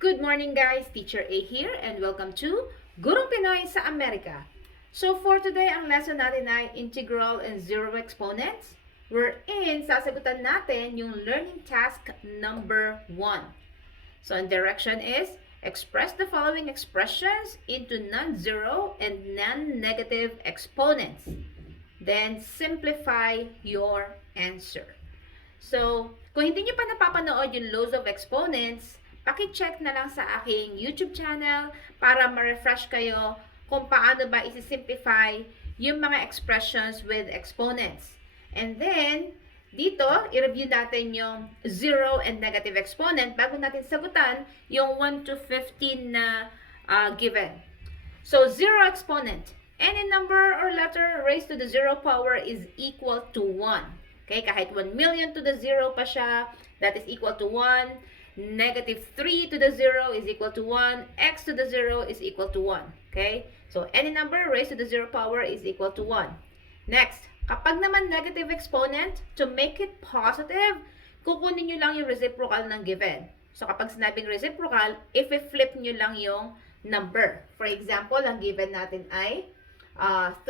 Good morning guys, Teacher A here and welcome to Gurong Pinoy sa Amerika. So for today, ang lesson natin ay integral and zero exponents. Wherein, sasagutan natin yung learning task number 1. So ang direction is, express the following expressions into non-zero and non-negative exponents. Then simplify your answer. So, kung hindi nyo pa napapanood yung laws of exponents, paki-check na lang sa aking YouTube channel para ma-refresh kayo kung paano ba isi-simplify yung mga expressions with exponents. And then, dito, i-review natin yung zero and negative exponent bago natin sagutan yung 1 to 15 na given. So, zero exponent. Any number or letter raised to the zero power is equal to 1. Okay, kahit 1 million to the 0 pa siya, that is equal to 1. Negative 3 to the 0 is equal to 1. X to the 0 is equal to 1. Okay, so any number raised to the 0 power is equal to 1. Next, kapag naman negative exponent, to make it positive, kukunin nyo lang yung reciprocal ng given. So kapag sinabing reciprocal, if-flip nyo lang yung number. For example, ang given natin ay 3.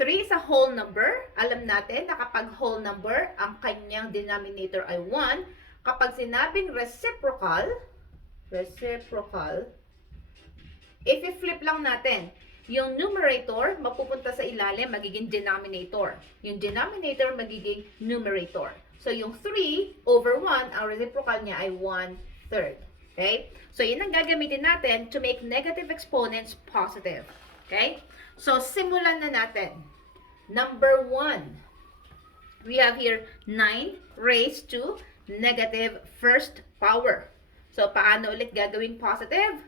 3 is a whole number. Alam natin na kapag whole number, ang kanyang denominator ay 1. Kapag sinabing reciprocal, if-flip lang natin, yung numerator mapupunta sa ilalim, magiging denominator. Yung denominator magiging numerator. So, yung 3 over 1, ang reciprocal niya ay 1/3. Okay? So, yun ang gagamitin natin to make negative exponents positive. Okay? So, simulan na natin. Number 1. We have here 9 raised to negative first power. So, paano ulit gagawing positive?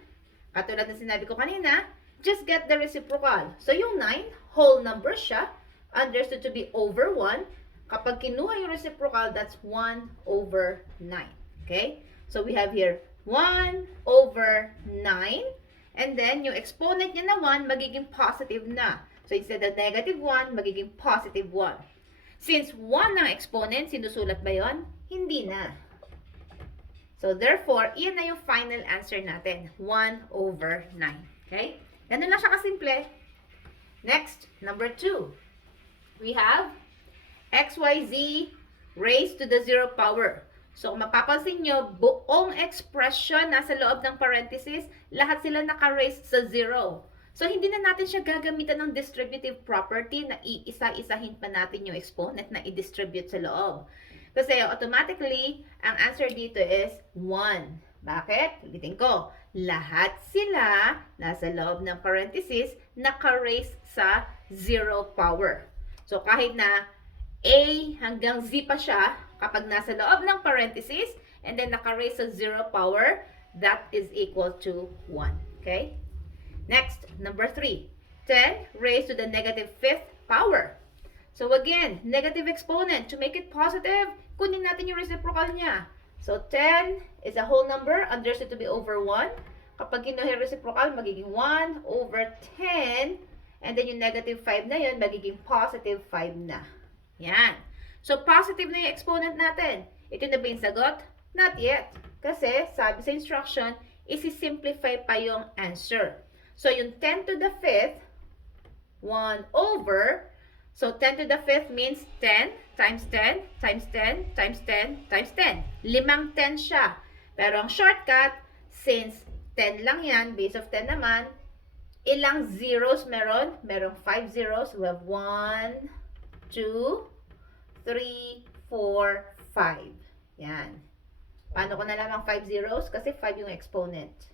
Katulad na sinabi ko kanina, just get the reciprocal. So, yung 9, whole number siya, understood to be over 1. Kapag kinuha yung reciprocal, that's 1 over 9. Okay? So, we have here 1 over 9. And then, yung exponent niya na 1, magiging positive na. So, instead of negative 1, magiging positive 1. Since 1 ang exponent, sinusulat ba yon? Hindi na. So, therefore, iyan na yung final answer natin. 1 over 9. Okay? Ganun lang siya kasimple. Next, number 2. We have XYZ raised to the 0 power. So, kung mapapansin nyo, buong expression nasa loob ng parenthesis, lahat sila naka-raised sa 0. So, hindi na natin siya gagamitan ng distributive property na iisa-isahin pa natin yung exponent na i-distribute sa loob. Kasi automatically, ang answer dito is 1. Bakit? Ulitin ko. Lahat sila nasa loob ng parenthesis naka-raise sa 0 power. So, kahit na A hanggang Z pa siya, kapag nasa loob ng parenthesis, and then naka-raise sa 0 power, that is equal to 1. Okay? Next, number 3. 10 raised to the negative 5th power. So again, negative exponent. To make it positive, kunin natin yung reciprocal niya. So 10 is a whole number, understood to be over 1. Kapag kinuha yung reciprocal, magiging 1 over 10. And then yung negative 5 na yun, magiging positive 5 na. Yan. So positive na yung exponent natin. Ito na ba yung sagot? Not yet. Kasi sabi sa instruction, isi-simplify pa yung answer. So, yung 10 to the 5th, 1 over, so 10 to the 5th means 10 times 10 times 10 times 10 times 10. Limang 10 siya. Pero ang shortcut, since 10 lang yan, base of 10 naman, ilang zeros meron? Merong 5 zeros. We have 1, 2, 3, 4, 5. Yan. Paano ko nalaman 5 zeros? Kasi 5 yung exponent.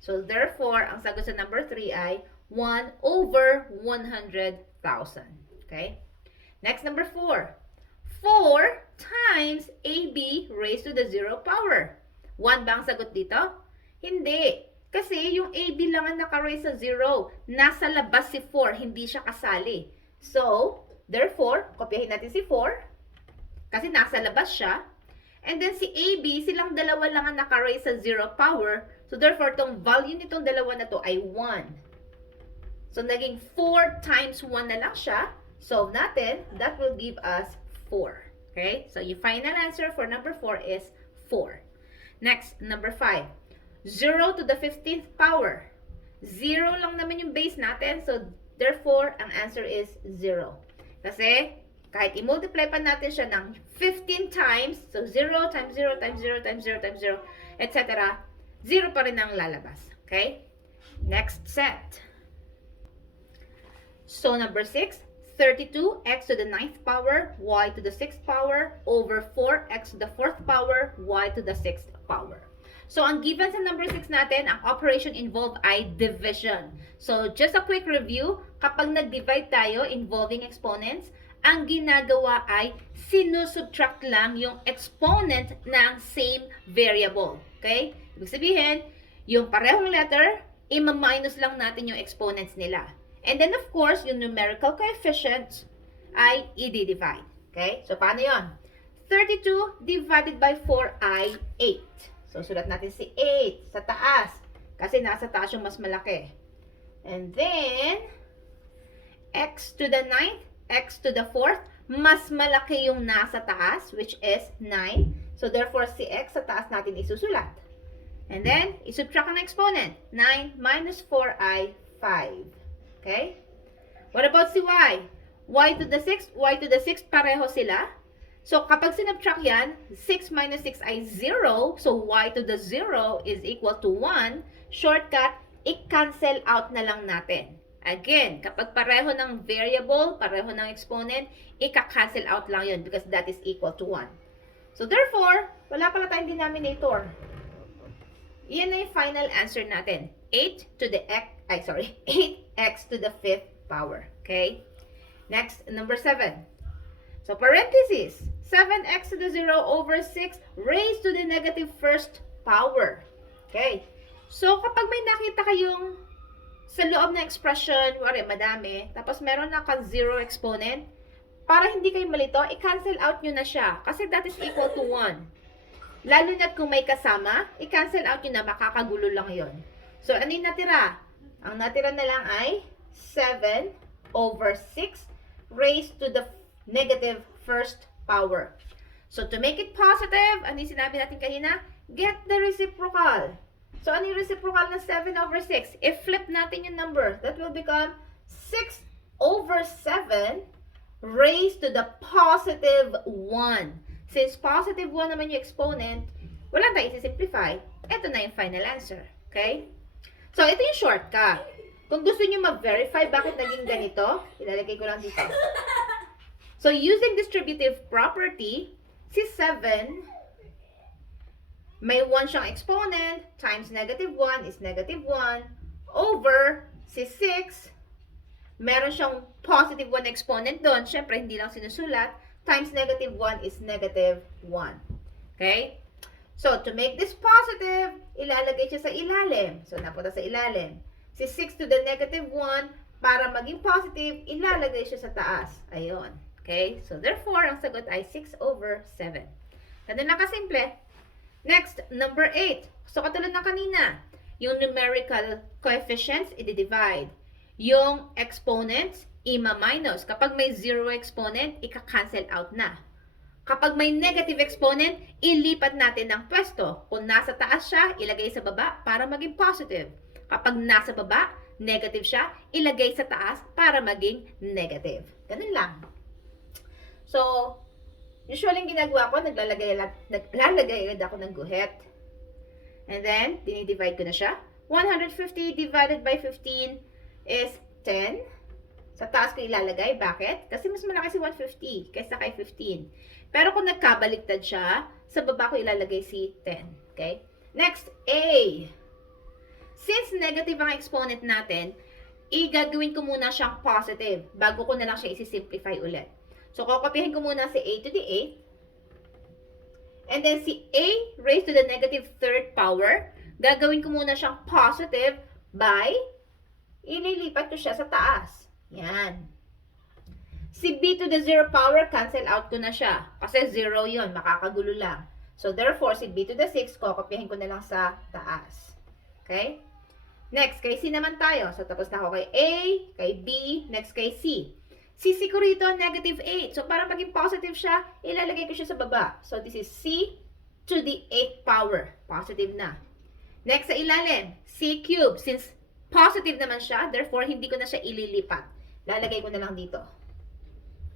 So, therefore, ang sagot sa number 3 ay 1 over 100,000. Okay? Next, number 4. 4 times AB raised to the 0 power. 1 ba ang sagot dito? Hindi. Kasi yung AB lang ang naka-raise sa 0. Nasa labas si 4, hindi siya kasali. So, therefore, kopyahin natin si 4. Kasi nasa labas siya. And then si AB, silang dalawa lang ang naka-raise sa 0 power. So therefore, itong value nitong dalawa na to ay 1. So naging 4 times 1 na lang siya. Solve natin. That will give us 4. Okay? So your final answer for number 4 is 4. Next, number 5. 0 to the 15th power. 0 lang naman yung base natin. So, therefore, ang answer is 0. Kasi, kahit i-multiply pa natin siya ng 15 times, so 0 times 0 times 0 times 0 times 0, etc., 0 pa rin ang lalabas. Okay? Next set. So, number 6, 32x to the 9th power, y to the 6th power, over 4x to the 4th power, y to the 6th power. So, ang given sa number 6 natin, ang operation involved ay division. So, just a quick review, kapag nag-divide tayo involving exponents, ang ginagawa ay sinusubtract lang yung exponent ng same variable. Okay? Ibig sabihin, yung parehong letter, ima-minus lang natin yung exponents nila. And then, of course, yung numerical coefficients ay i-divide. Okay? So, paano yon? 32 divided by 4 ay 8. So, sulat natin si 8 sa taas. Kasi nasa taas yung mas malaki. And then, x to the 9th, x to the 4th, mas malaki yung nasa taas, which is 9. So, therefore, si x sa taas natin isusulat. And then, isubtract ang exponent. 9 minus 4 ay 5. Okay? What about si y? Y to the 6th, y to the 6th, pareho sila. So, kapag sinubtract yan, 6 minus 6 ay 0. So, y to the 0 is equal to 1. Shortcut, i-cancel out na lang natin. Again, kapag pareho ng variable, pareho ng exponent, i-cancel out lang yun because that is equal to 1. So, therefore, wala pala tayong denominator. Iyan na yung final answer natin. 8 to the x, 8x to the 5th power. Okay? Next, number 7. So, parenthesis, 7x to the 0 over 6 raised to the negative first power. Okay? So, kapag may nakita kayong sa loob ng expression, wari, madami, tapos meron na ka 0 exponent, para hindi kayo malito, i-cancel out nyo na siya. Kasi that is equal to 1. Lalo na kung may kasama, i-cancel out nyo na, makakagulo lang yon. So, ano yung natira? Ang natira na lang ay 7 over 6 raised to the negative first power. So, to make it positive, ano yung sinabi natin kanina? Get the reciprocal. So, ano yung reciprocal ng 7 over 6? If flip natin yung number, that will become 6 over 7 raised to the positive 1. Since positive 1 naman yung exponent, wala tayong isi-simplify. Ito na yung final answer. Okay? So, ito yung shortcut. Kung gusto nyo ma-verify bakit naging ganito, ilalagay ko lang dito. So, using distributive property, si 7, may 1 siyang exponent, times negative 1 is negative 1, over si 6, meron siyang positive 1 exponent doon, syempre hindi lang sinusulat, times negative 1 is negative 1. Okay? So, to make this positive, ilalagay siya sa ilalim. So, napunta sa ilalim. Si 6 to the negative 1, para maging positive, ilalagay siya sa taas. Ayun. Okay? So, therefore, ang sagot ay 6 over 7. Ganun lang kasimple. Next, number 8. So, katulad ng kanina, yung numerical coefficients, i-divide. Yung exponents, i-minus. Kapag may 0 exponent, ika-cancel out na. Kapag may negative exponent, ilipat natin ng pwesto. Kung nasa taas siya, ilagay sa baba para maging positive. Kapag nasa baba, negative siya, ilagay sa taas para maging negative. Ganun lang. So, usually yung ginagawa ko, naglalagay agad ako ng guhit. And then, dinidivide ko na siya. 150 divided by 15 is 10. Sa taas ko ilalagay. Bakit? Kasi mas malaki si 150 kaysa kay 15. Pero kung nagkabaliktad siya, sa baba ko ilalagay si 10. Okay? Next, A. Since negative ang exponent natin, igagawin ko muna siyang positive bago ko na lang siya isi-simplify ulit. So, kokopihin ko muna si A to the 8. And then si A raised to the negative third power, gagawin ko muna siyang positive by ililipat ko siya sa taas. Yan. Si B to the 0 power, cancel out ko na siya. Kasi 0 yon, makakagulo lang. So, therefore, si B to the 6, kokopihin ko na lang sa taas. Okay? Next, kay C naman tayo. So, tapos na ako kay A, kay B, next kay C. Si C ko rito, negative 8. So, para maging positive siya, ilalagay ko siya sa baba. So, this is C to the 8th power. Positive na. Next sa ilalim, c cubed. Since positive naman siya, therefore hindi ko na siya ililipat. Lalagay ko na lang dito.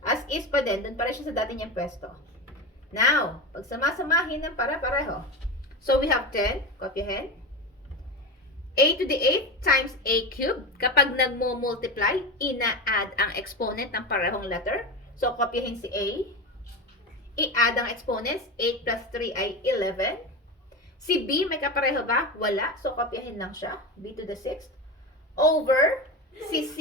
As is pa din, dun pa rin siya sa dati niyang pwesto. Now, pag samasamahin ng pare-pareho. So we have 10, kopyahin. A to the 8 times a cubed. Kapag nagmo-multiply, ina-add ang exponent ng parehong letter. So kopyahin si A. I-add ang exponents. 8 plus 3 ay 11. Si B, may kapareho ba? Wala. So kopyahin lang siya. B to the 6th. Over si C.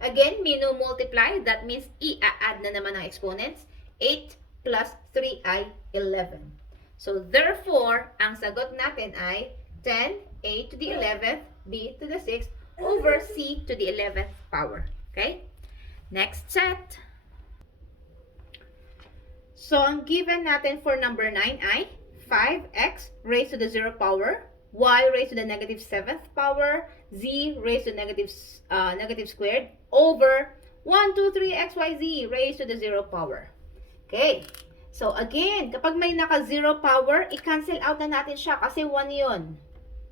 Again, minu-multiply. That means i-add na naman ang exponents. 8 plus 3 ay 11. So, therefore, ang sagot natin ay 10, A to the 11th, B to the 6th, over C to the 11th power. Okay? Next set. So, ang given natin for number 9 ay 5x raised to the 0 power, y raised to the negative 7th power, z raised to negative squared, over 1, 2, 3, x, y, z raised to the 0 power. Okay. So, again, kapag may naka-0 power, i-cancel out na natin siya kasi 1 yun.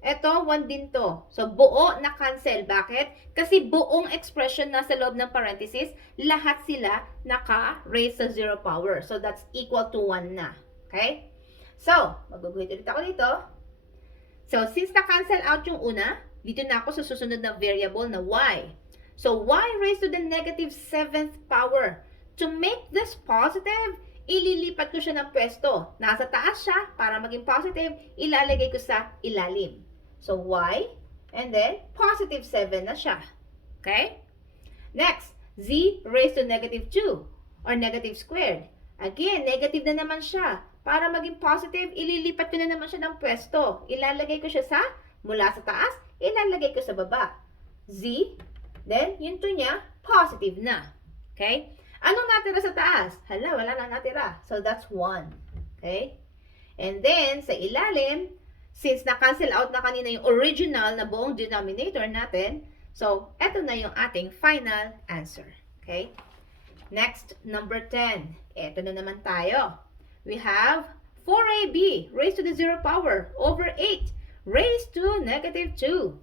Ito, 1 din to. So, buo na cancel. Bakit? Kasi buong expression nasa loob ng parenthesis, lahat sila naka-raise sa 0 power. So, that's equal to 1 na. Okay? So, mag-guhit ulit ako dito. So, since na-cancel out yung una, dito na ako sa susunod na variable na y. So, y raised to the negative 7th power. To make this positive, ililipat ko siya ng pwesto. Nasa taas siya, para maging positive, ilalagay ko sa ilalim. So, y, and then, positive 7 na siya. Okay? Next, z raised to negative 2, or negative squared. Again, negative na naman siya. Para maging positive, ililipat ko na naman siya ng pwesto. Ilalagay ko siya sa, mula sa taas, ilalagay ko sa baba. Z, then, yung 2 niya, positive na. Okay? Anong natira sa taas? Hala, wala na natira. So, that's 1. Okay? And then, sa ilalim, since na-cancel out na kanina yung original na buong denominator natin, so, eto na yung ating final answer. Okay? Next, number 10. Eto na naman tayo. We have 4ab raised to the 0 power over 8 raised to negative 2.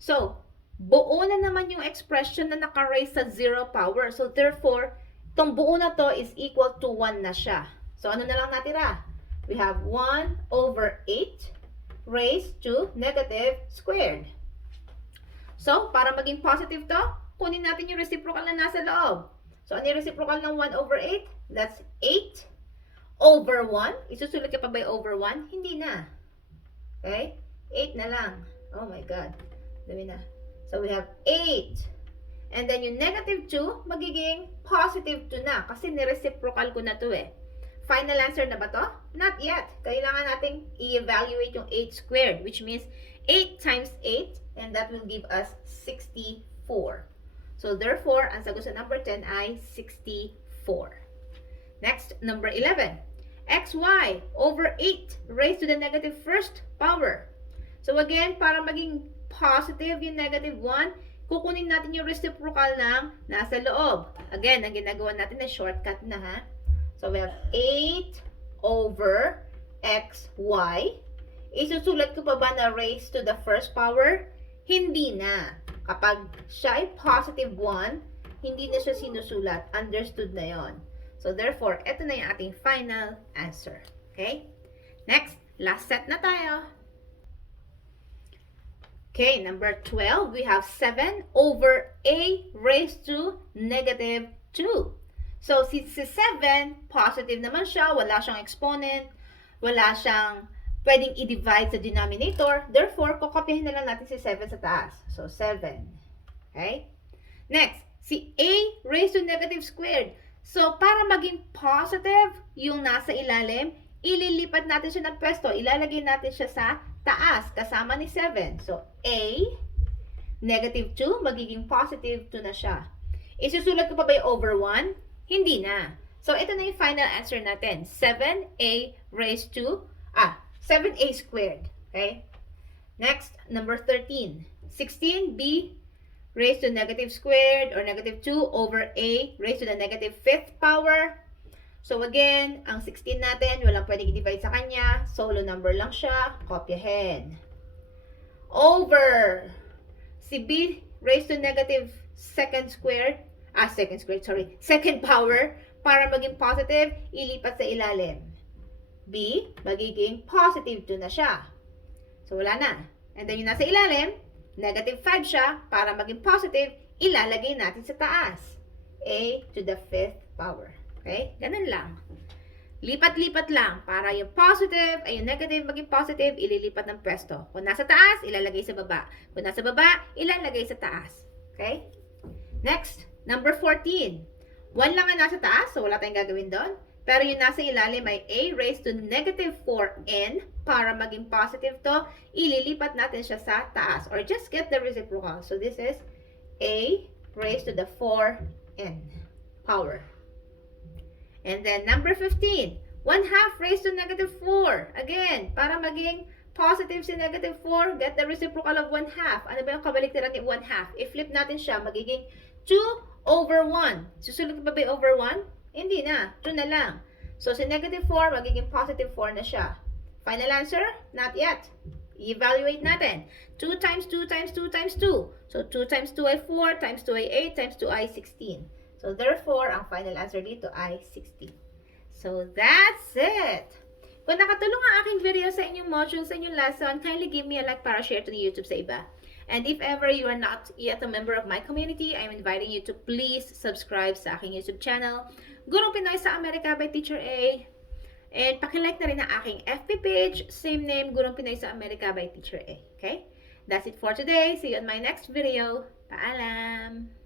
So, buo na naman yung expression na naka-raise sa 0 power. So, therefore, itong buo na to is equal to 1 na siya. So, ano na lang natira? We have 1 over 8 raised to negative squared. So, para maging positive to, kunin natin yung reciprocal na nasa loob. So, ano yung reciprocal ng 1 over 8? That's 8 over 1. Isusulat ka pa ba yung over 1? Hindi na. Okay? 8 na lang. Oh my God. Dami na. So, we have 8. And then, yung negative 2, magiging positive 2 na. Kasi nireciprocal ko na to eh. Final answer na ba to? Not yet. Kailangan nating i-evaluate yung 8 squared, which means 8 times 8, and that will give us 64. So, therefore, ang sagot sa number 10 ay 64. Next, number 11. xy over 8 raised to the negative first power. So, again, para maging positive yung negative 1, kukunin natin yung reciprocal ng nasa loob. Again, ang ginagawa natin na shortcut na ha. So, we have 8 over xy. Isusulat ko pa ba na raised to the first power? Hindi na. Kapag siya ay positive 1, hindi na siya sinusulat. Understood na yon. So, therefore, ito na yung ating final answer. Okay? Next, last set na tayo. Okay, number 12, we have 7 over a raised to negative 2. So, si 7, positive naman siya, wala siyang exponent, wala siyang pwedeng i-divide sa denominator. Therefore, kokopyahin na lang natin si 7 sa taas. So, 7. Okay? Next, si a raised to negative squared. So, para maging positive yung nasa ilalim, ililipat natin siya ng pwesto. Ilalagay natin siya sa taas, kasama ni 7. So, a, negative 2, magiging positive 2 na siya. Isusulat ko pa ba yung over 1? Hindi na. So, ito na yung final answer natin. 7a raised to, 7a squared. Okay? Next, number 13. 16b raised to negative squared or negative 2 over a raised to the negative 5th power. So again, ang 16 natin, walang pwedeng i-divide sa kanya. Solo number lang siya. Kopyahin. Over. Si b raised to negative second power. Para maging positive, ilipat sa ilalim. B, magiging positive 2 na siya. So wala na. And then yung nasa ilalim, negative 5 siya. Para maging positive, ilalagay natin sa taas. A to the 5th power. Okay? Ganun lang. Lipat-lipat lang. Para yung positive, ay yung negative maging positive, ililipat ng pwesto. Kung nasa taas, ilalagay sa baba. Kung nasa baba, ilalagay sa taas. Okay? Next, number 14. 1 lang ang nasa taas, so wala tayong gagawin doon. Pero yung nasa ilalim ay a raised to negative 4n. Para maging positive to, ililipat natin siya sa taas. Or just get the reciprocal. So this is a raised to the 4n power. And then number 15. 1/2 raised to negative 4. Again, para maging positive si negative 4, get the reciprocal of 1/2. Ano ba yung kabaliktaran ni 1/2? I-flip natin siya, magiging 2/1. Susunod pa ba yung over 1? Hindi na. 2 na lang. So, si negative 4, magiging positive 4 na siya. Final answer? Not yet. I-evaluate natin. 2 times 2 times 2 times 2. So, 2 times 2 ay 4, times 2 ay 8, times 2 ay 16. So, therefore, ang final answer dito ay 16. So, that's it. Kung nakatulong ang aking video sa inyong module, sa inyong lesson, kindly give me a like para share to the YouTube sa iba. And if ever you are not yet a member of my community, I'm inviting you to please subscribe sa aking YouTube channel, Gurong Pinoy sa Amerika by Teacher A. And pakilike na rin ang aking FB page, same name, Gurong Pinoy sa Amerika by Teacher A. Okay? That's it for today. See you on my next video. Paalam!